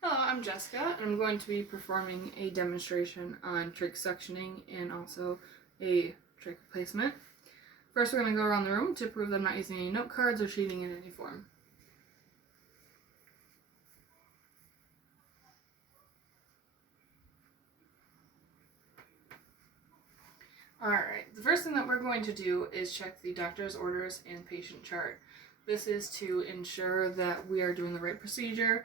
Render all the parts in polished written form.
Hello, I'm Jessica, and I'm going to be performing a demonstration on trach suctioning and also a trach replacement. First, we're going to go around the room to prove that I'm not using any note cards or cheating in any form. Alright, the first thing that we're going to do is check the doctor's orders and patient chart. This is to ensure that we are doing the right procedure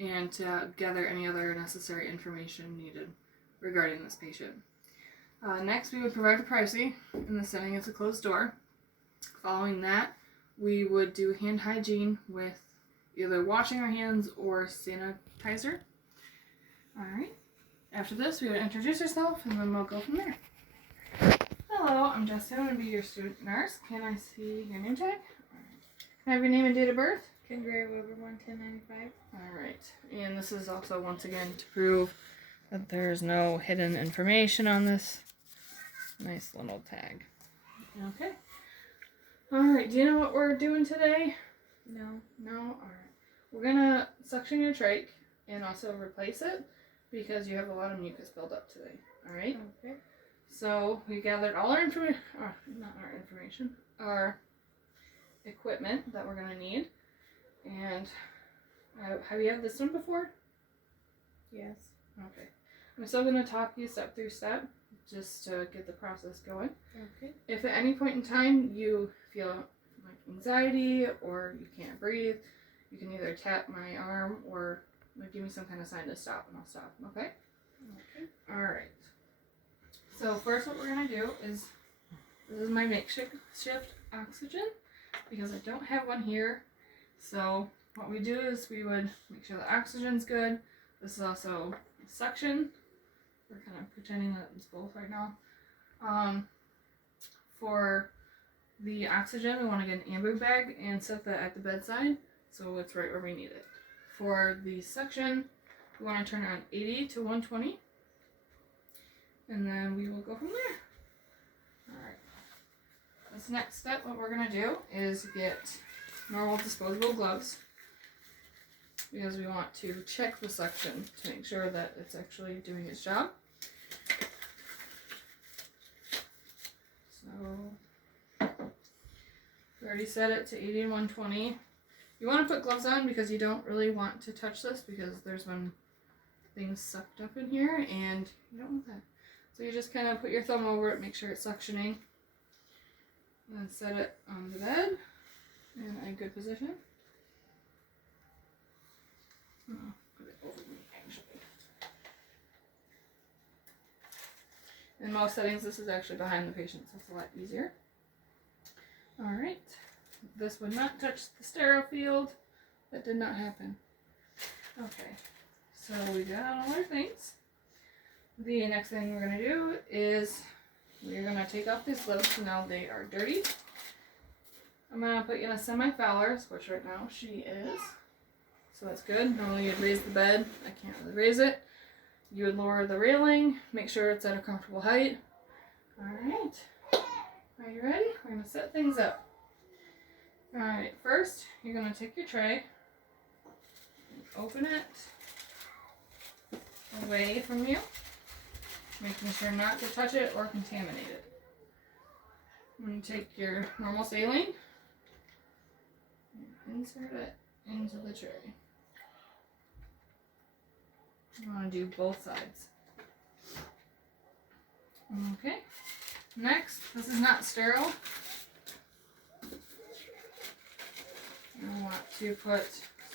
and to gather any other necessary information needed regarding this patient. Next, we would provide a privacy in the setting as a closed door. Following that, we would do hand hygiene with either washing our hands or sanitizer. Alright, after this, we would introduce ourselves and then we'll go from there. Hello, I'm Jessica. I'm going to be your student nurse. Can I see your name tag? Can I have your name and date of birth? Kendra Weber 11095. Alright, and this is also once again to prove that there's no hidden information on this nice little tag. Okay. Alright, do you know what we're doing today? No. No? Alright. We're going to suction your trach and also replace it because you have a lot of mucus buildup today. Alright? Okay. So we gathered all our information, our equipment that we're going to need. And have you had this one before? Yes. Okay. I'm still going to talk you step through step just to get the process going. Okay. If at any point in time you feel like anxiety or you can't breathe, you can either tap my arm or give me some kind of sign to stop and I'll stop. Okay? Okay. Alright. So first what we're going to do is, this is my makeshift oxygen because I don't have one here. So what we do is we would make sure the oxygen's good. This is also suction. We're kind of pretending that it's both right now. For the oxygen, we want to get an ambu bag and set that at the bedside so it's right where we need it. For the suction, we want to turn it on 80 to 120. And then we will go from there. Alright. This next step, what we're going to do is get normal disposable gloves because we want to check the suction to make sure that it's actually doing its job. So we already set it to 80 and 120. You want to put gloves on because you don't really want to touch this because there's been things sucked up in here and you don't want that. So you just kind of put your thumb over it, make sure it's suctioning, and then set it on the bed in a good position. Put it over me, actually. In most settings, this is actually behind the patient, so it's a lot easier. Alright, this would not touch the sterile field. That did not happen. Okay, so we got all our things. The next thing we're going to do is we're going to take off these gloves, so now they are dirty. I'm going to put you in a semi-Fowler, which right now she is. So that's good. Normally you'd raise the bed. I can't really raise it. You would lower the railing, make sure it's at a comfortable height. Alright. Are you ready? We're going to set things up. Alright, first you're going to take your tray, open it away from you, making sure not to touch it or contaminate it. I'm going to take your normal saline and insert it into the tray. You want to do both sides. Okay. Next, this is not sterile. I want to put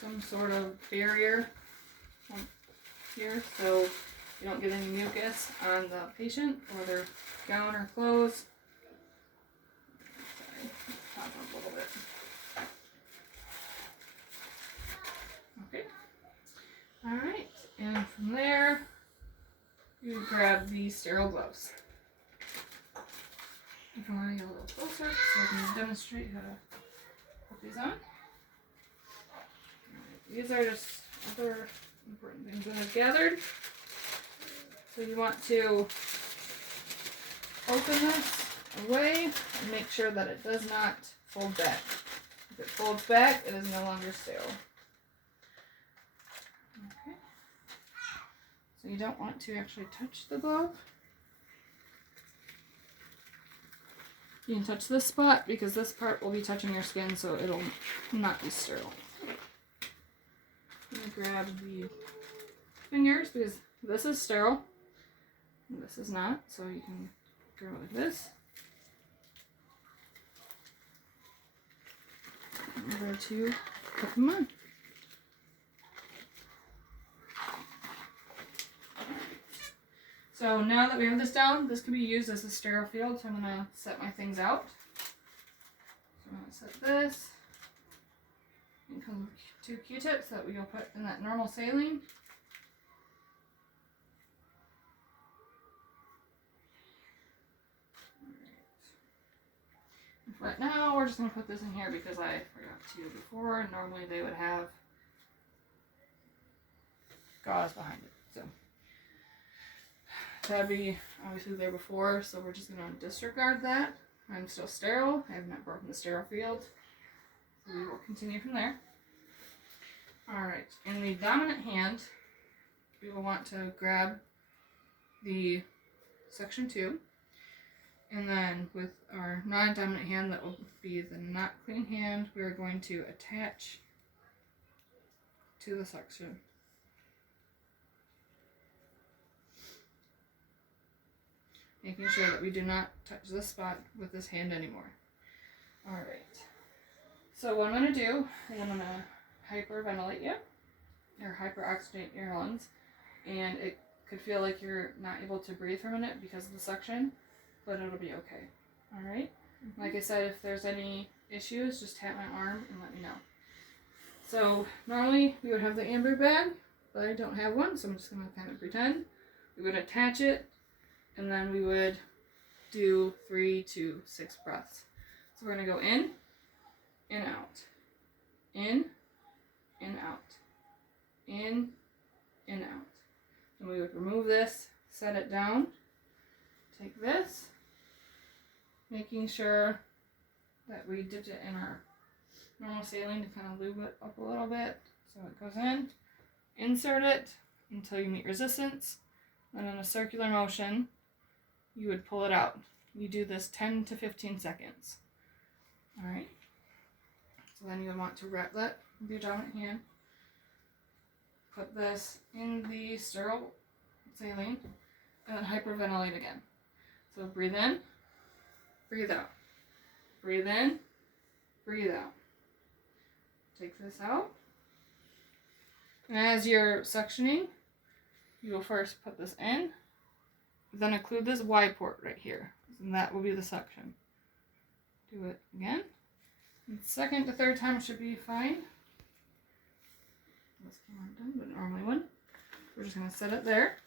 some sort of barrier here so you don't get any mucus on the patient or their gown or clothes. Sorry, pop up a little bit. Okay. Alright, and from there, you grab the sterile gloves. If you want to get a little closer, so I can demonstrate how to put these on. Right, these are just other important things that I've gathered. So you want to open this away and make sure that it does not fold back. If it folds back, it is no longer sterile. Okay. So you don't want to actually touch the glove. You can touch this spot because this part will be touching your skin, so it'll not be sterile. I'm going to grab the fingers because this is sterile and this is not, so you can go like this. I'm going to put them on. So now that we have this down, this can be used as a sterile field, so I'm going to set my things out. So I'm going to set this, and come with 2 Q-tips that we will put in that normal saline. Right now, we're just going to put this in here because I forgot to before. Normally they would have gauze behind it. So that'd be obviously there before, so we're just going to disregard that. I'm still sterile. I have not broken the sterile field. So we will continue from there. Alright, in the dominant hand, we will want to grab the section 2. And then with our non-dominant hand, that will be the not clean hand, we are going to attach to the section. Making sure that we do not touch this spot with this hand anymore. Alright. So what I'm going to do is I'm going to hyperventilate you, or hyperoxygenate your lungs, and it could feel like you're not able to breathe for a minute because of the suction, but it'll be okay. Alright? Mm-hmm. Like I said, if there's any issues, just tap my arm and let me know. So normally we would have the amber bag, but I don't have one, so I'm just going to kind of pretend. We would attach it, and then we would do 3 to 6 breaths. So we're going to go in and out. In and out. In and out. And we would remove this, set it down, take this, making sure that we dipped it in our normal saline to kind of lube it up a little bit. So it goes in, insert it until you meet resistance, and in a circular motion, you would pull it out. You do this 10 to 15 seconds. Alright. So then you would want to wrap that with your dominant hand. Put this in the sterile saline, and then hyperventilate again. So breathe in, breathe out. Breathe in, breathe out. Take this out. And as you're suctioning, you will first put this in, then include this Y port right here, and that will be the suction. Do it again. And second to third time should be fine. This one done, but normally one. We're just going to set it there.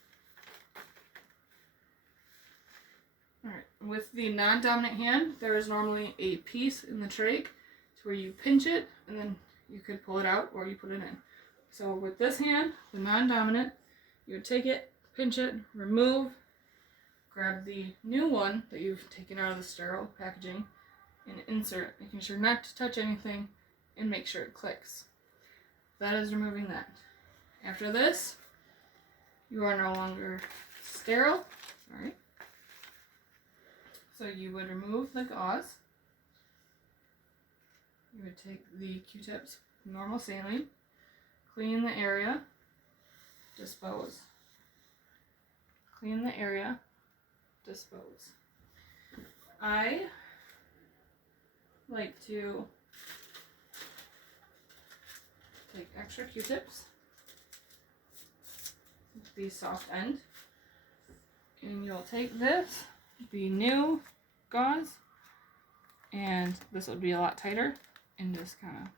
Alright, with the non-dominant hand, there is normally a piece in the trach to where you pinch it, and then you could pull it out, or you put it in. So with this hand, the non-dominant, you would take it, pinch it, remove, grab the new one that you've taken out of the sterile packaging, and insert, making sure not to touch anything, and make sure it clicks. That is removing that. After this, you are no longer sterile. Alright. So you would remove the gauze. You would take the Q-tips, normal saline, clean the area, dispose. Clean the area, dispose. I like to take extra Q-tips, the soft end, and you'll take this, the new gauze, and this would be a lot tighter, and just kind of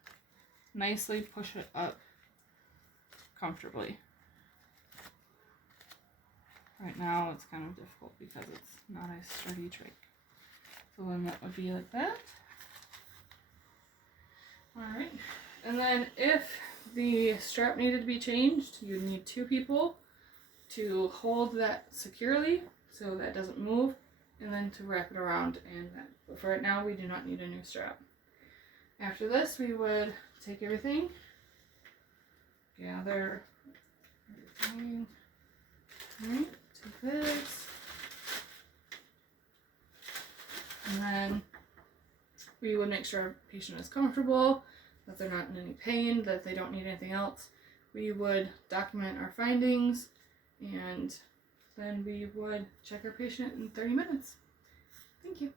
nicely push it up comfortably. Right now it's kind of difficult because it's not a sturdy trach. So then that would be like that. Alright, and then if the strap needed to be changed, you'd need 2 people to hold that securely so that doesn't move, and then to wrap it around. And that. But for right now, we do not need a new strap. After this, we would take everything, gather everything Alright, take this. And then we would make sure our patient is comfortable, that they're not in any pain, that they don't need anything else. We would document our findings, and then we would check our patient in 30 minutes. Thank you.